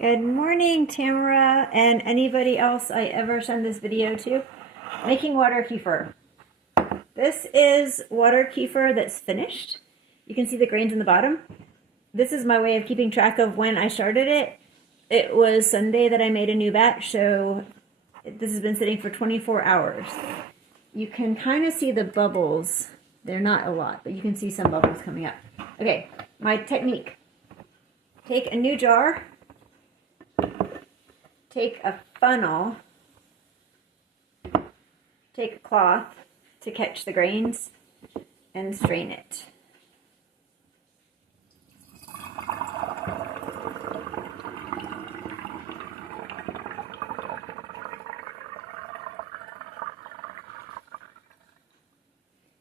Good morning, Tamara, and anybody else I ever send this video to. Making water kefir. This is water kefir that's finished. You can see the grains in the bottom. This is my way of keeping track of when I started it. It was Sunday that I made a new batch, so this has been sitting for 24 hours. You can kind of see the bubbles. They're not a lot, but you can see some bubbles coming up. Okay, my technique. Take a new jar. Take a funnel, take a cloth to catch the grains, and strain it.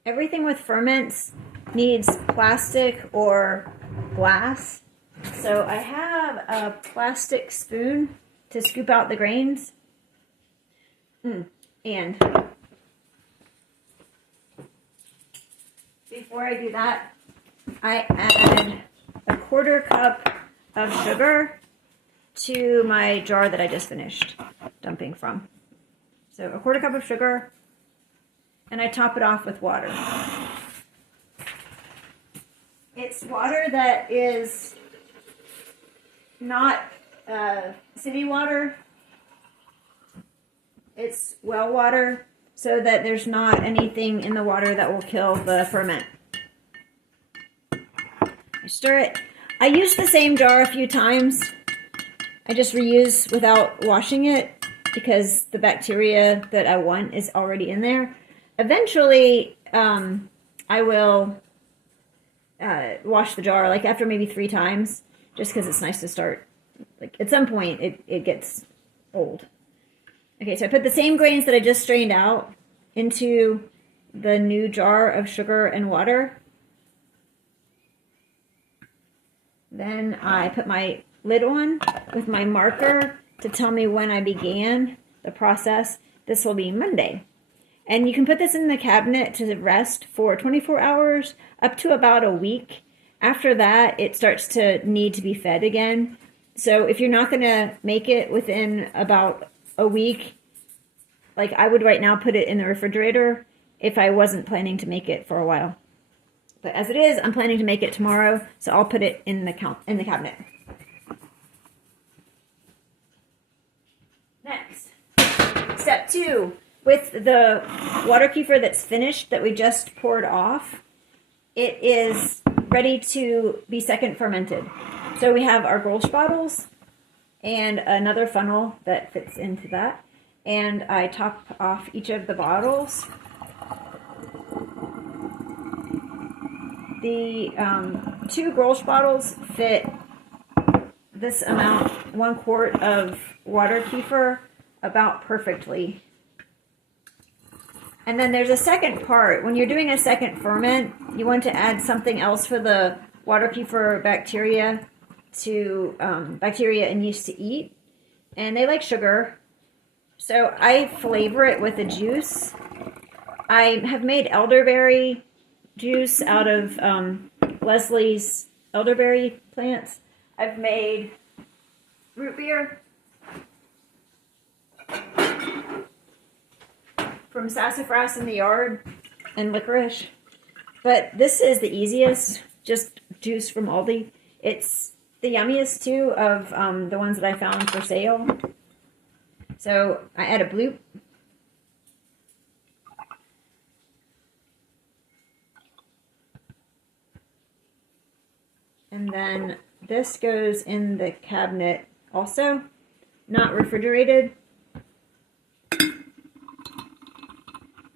Everything with ferments needs plastic or glass, so I have a plastic spoon to scoop out the grains. And before I do that, I add a 1/4 cup of sugar to my jar that I just finished dumping from. So a 1/4 cup of sugar, and I top it off with water. It's water that is not city water. It's well water, so that there's not anything in the water that will kill the ferment. I stir it. I use the same jar a few times. I just reuse without washing it because the bacteria that I want is already in there. Eventually, I will wash the jar, like after maybe 3 times, just because it's nice to start. Like at some point it gets old. Okay, so I put the same grains that I just strained out into the new jar of sugar and water. Then I put my lid on with my marker to tell me when I began the process. This will be Monday. And you can put this in the cabinet to rest for 24 hours up to about a week. After that, it starts to need to be fed again. So if you're not going to make it within about a week, like I would right now put it in the refrigerator if I wasn't planning to make it for a while. But as it is, I'm planning to make it tomorrow, so I'll put it in the cabinet. Next, step 2. With the water kefir that's finished that we just poured off, it is ready to be second fermented. So we have our Grolsch bottles and another funnel that fits into that. And I top off each of the bottles. The 2 Grolsch bottles fit this amount, 1 quart of water kefir, about perfectly. And then there's a second part. When you're doing a second ferment, you want to add something else for the water kefir bacteria and yeast to eat. And they like sugar. So I flavor it with a juice. I have made elderberry juice out of Leslie's elderberry plants. I've made root beer from sassafras in the yard and licorice. But this is the easiest, just juice from Aldi. It's the yummiest too of the ones that I found for sale. So I add a bloop. And then this goes in the cabinet also, not refrigerated,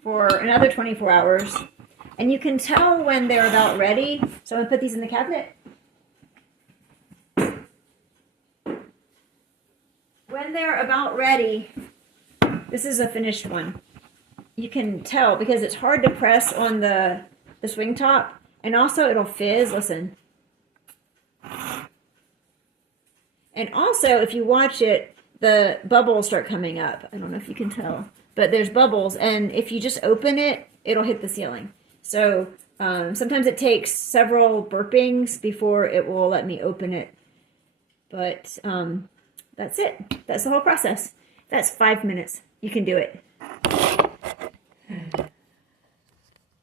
for another 24 hours. And you can tell when they're about ready. So I'm going to put these in the cabinet. When they're about ready, this is a finished one. You can tell because it's hard to press on the swing top, and also it'll fizz. Listen. And also, if you watch it, the bubbles start coming up. I don't know if you can tell, but there's bubbles, and if you just open it, it'll hit the ceiling. So sometimes it takes several burpings before it will let me open it. But That's it. That's the whole process. That's 5 minutes. You can do it.